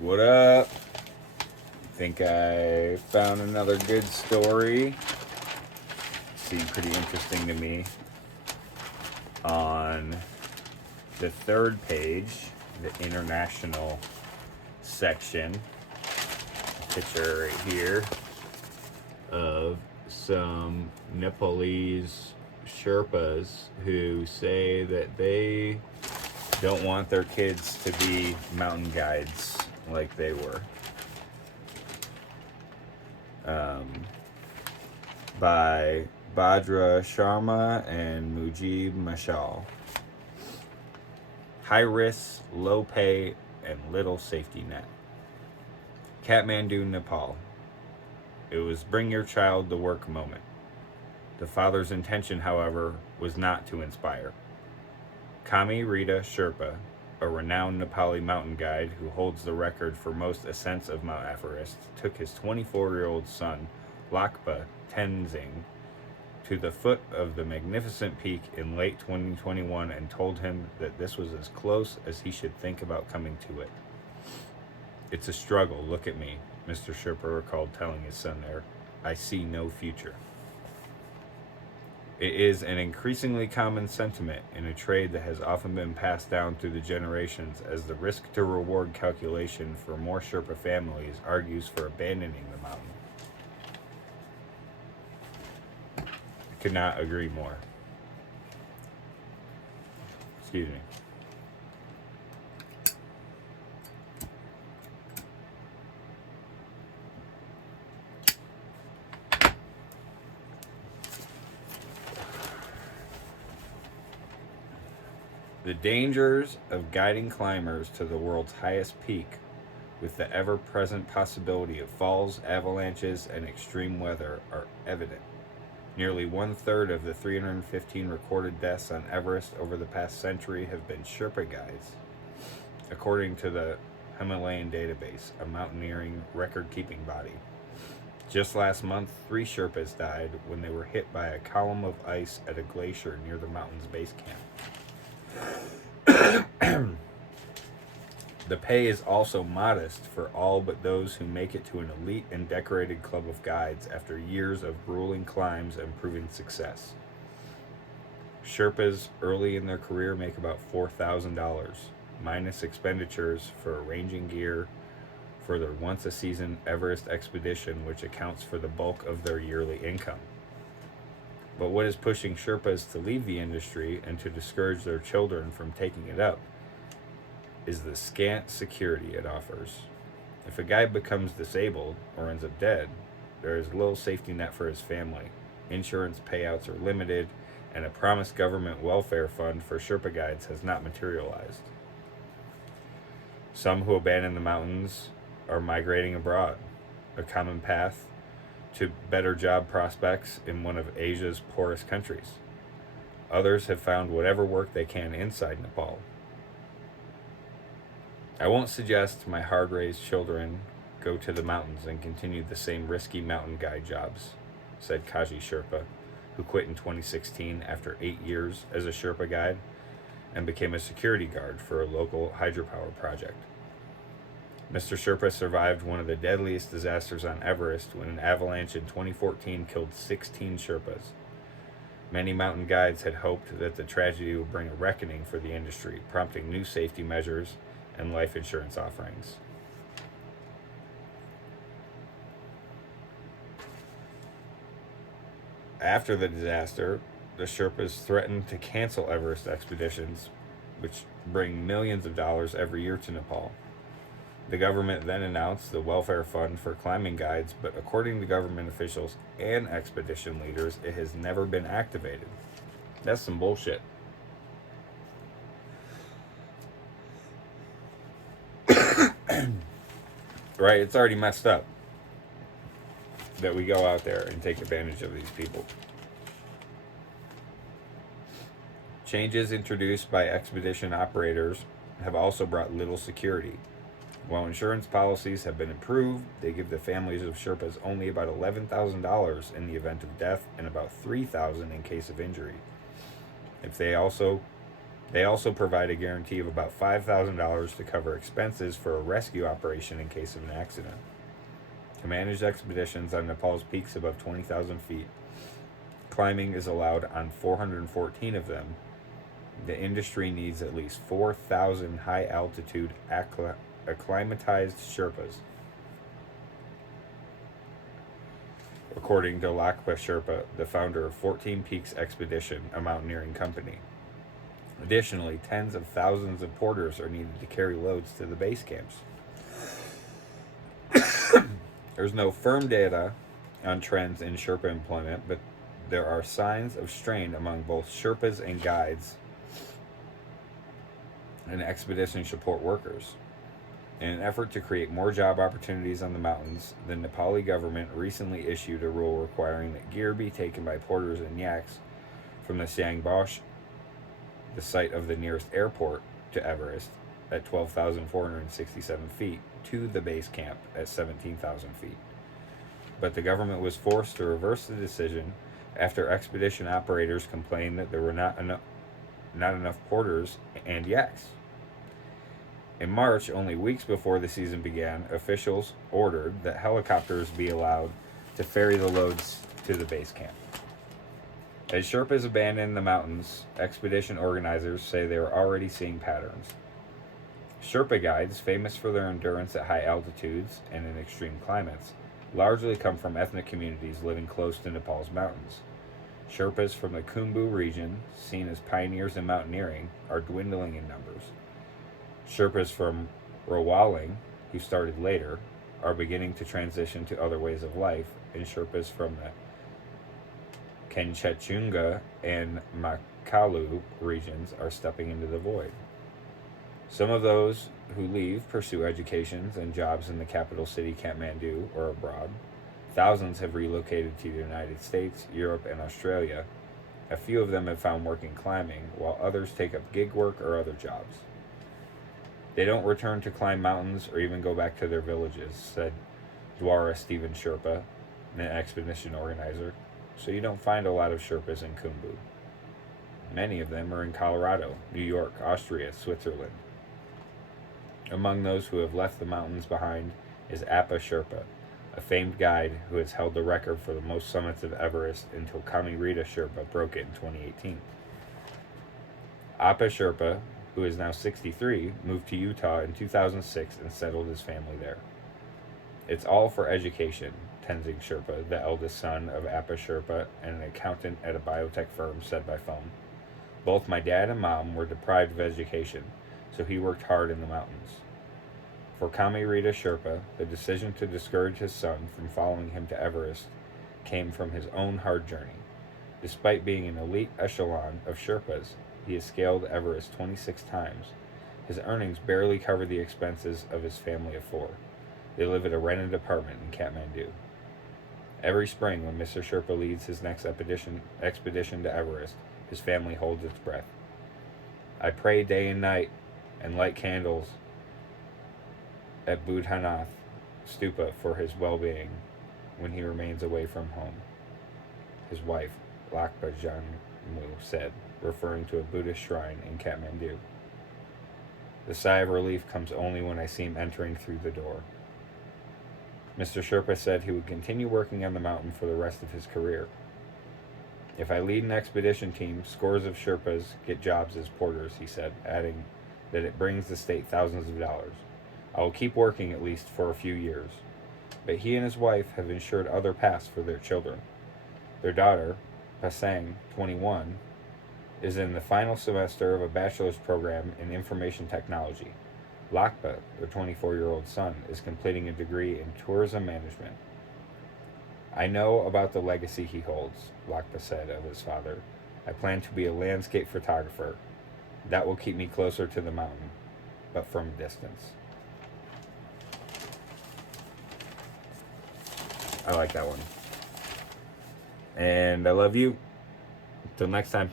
What up? Think I found another good story. Seemed pretty interesting to me. On the third page, the international section, a picture right here of some Nepalese Sherpas who say that they don't want their kids to be mountain guides like they were. By Badra Sharma and Mujib Mashal. High risk, low pay, and little safety net. Kathmandu, Nepal. It was bring your child to work moment. The father's intention, however, was not to inspire. Kami Rita Sherpa, a renowned Nepali mountain guide who holds the record for most ascents of Mount Everest, took his 24-year-old son, Lakpa Tenzing, to the foot of the magnificent peak in late 2021 and told him that this was as close as he should think about coming to it. It's a struggle, look at me, Mr. Sherpa recalled telling his son there. I see no future. It is an increasingly common sentiment in a trade that has often been passed down through the generations as the risk-to-reward calculation for more Sherpa families argues for abandoning the mountain. I could not agree more. Excuse me. The dangers of guiding climbers to the world's highest peak, with the ever-present possibility of falls, avalanches, and extreme weather, are evident. Nearly one-third of the 315 recorded deaths on Everest over the past century have been Sherpa guides, according to the Himalayan Database, a mountaineering record-keeping body. Just last month, 3 Sherpas died when they were hit by a column of ice at a glacier near the mountain's base camp. The pay is also modest for all but those who make it to an elite and decorated club of guides after years of grueling climbs and proven success. Sherpas early in their career make about $4,000, minus expenditures for arranging gear for their once-a-season Everest expedition, which accounts for the bulk of their yearly income. But what is pushing Sherpas to leave the industry and to discourage their children from taking it up is the scant security it offers. If a guide becomes disabled or ends up dead, there is little safety net for his family. Insurance payouts are limited, and a promised government welfare fund for Sherpa guides has not materialized. Some who abandon the mountains are migrating abroad, a common path to better job prospects in one of Asia's poorest countries. Others have found whatever work they can inside Nepal. I won't suggest my hard-raised children go to the mountains and continue the same risky mountain guide jobs, said Kaji Sherpa, who quit in 2016 after 8 years as a Sherpa guide and became a security guard for a local hydropower project. Mr. Sherpa survived one of the deadliest disasters on Everest when an avalanche in 2014 killed 16 Sherpas. Many mountain guides had hoped that the tragedy would bring a reckoning for the industry, prompting new safety measures and life insurance offerings. After the disaster, the Sherpas threatened to cancel Everest expeditions, which bring millions of dollars every year to Nepal. The government then announced the welfare fund for climbing guides, but according to government officials and expedition leaders, it has never been activated. That's some bullshit. Right? It's already messed up that we go out there and take advantage of these people. Changes introduced by expedition operators have also brought little security. While insurance policies have been improved, they give the families of Sherpas only about $11,000 in the event of death and about $3,000 in case of injury. If they also They also provide a guarantee of about $5,000 to cover expenses for a rescue operation in case of an accident. To manage expeditions on Nepal's peaks above 20,000 feet, climbing is allowed on 414 of them. The industry needs at least 4,000 high altitude acclimatized Sherpas. According to Lakpa Sherpa, the founder of 14 Peaks Expedition, a mountaineering company. Additionally, tens of thousands of porters are needed to carry loads to the base camps. There's no firm data on trends in Sherpa employment, but there are signs of strain among both Sherpas and guides and expedition support workers. In an effort to create more job opportunities on the mountains, the Nepali government recently issued a rule requiring that gear be taken by porters and yaks from the Siang Bosch, the site of the nearest airport to Everest, at 12,467 feet, to the base camp at 17,000 feet. But the government was forced to reverse the decision after expedition operators complained that there were not enough porters and yaks. In March, only weeks before the season began, officials ordered that helicopters be allowed to ferry the loads to the base camp. As Sherpas abandon the mountains, expedition organizers say they are already seeing patterns. Sherpa guides, famous for their endurance at high altitudes and in extreme climates, largely come from ethnic communities living close to Nepal's mountains. Sherpas from the Khumbu region, seen as pioneers in mountaineering, are dwindling in numbers. Sherpas from Rawaling, who started later, are beginning to transition to other ways of life, and Sherpas from the Kenchechunga and Makalu regions are stepping into the void. Some of those who leave pursue educations and jobs in the capital city Kathmandu or abroad. Thousands have relocated to the United States, Europe, and Australia. A few of them have found work in climbing, while others take up gig work or other jobs. They don't return to climb mountains or even go back to their villages, said Dwara Stephen Sherpa, an expedition organizer, so you don't find a lot of Sherpas in Khumbu. Many of them are in Colorado, New York, Austria, Switzerland. Among those who have left the mountains behind is Appa Sherpa, a famed guide who has held the record for the most summits of Everest until Kamirita Sherpa broke it in 2018. Appa Sherpa, who is now 63, moved to Utah in 2006 and settled his family there. It's all for education, Tenzing Sherpa, the eldest son of Appa Sherpa and an accountant at a biotech firm, said by phone. Both my dad and mom were deprived of education, so he worked hard in the mountains. For Kamirita Sherpa, the decision to discourage his son from following him to Everest came from his own hard journey. Despite being an elite echelon of Sherpas, he has scaled Everest 26 times. His earnings barely cover the expenses of his family of 4. They live at a rented apartment in Kathmandu. Every spring, when Mr. Sherpa leads his next expedition to Everest, his family holds its breath. I pray day and night and light candles at Budhanath Stupa for his well-being when he remains away from home, his wife, Lakpa Janmu, said, referring to a Buddhist shrine in Kathmandu. The sigh of relief comes only when I see him entering through the door. Mr. Sherpa said he would continue working on the mountain for the rest of his career. If I lead an expedition team, scores of Sherpas get jobs as porters, he said, adding that it brings the state thousands of dollars. I will keep working at least for a few years. But he and his wife have ensured other paths for their children. Their daughter, Pasang, 21, is in the final semester of a bachelor's program in information technology. Lakpa, their 24-year-old son, is completing a degree in tourism management. I know about the legacy he holds, Lakpa said of his father. I plan to be a landscape photographer. That will keep me closer to the mountain, but from a distance. I like that one. And I love you. Until next time.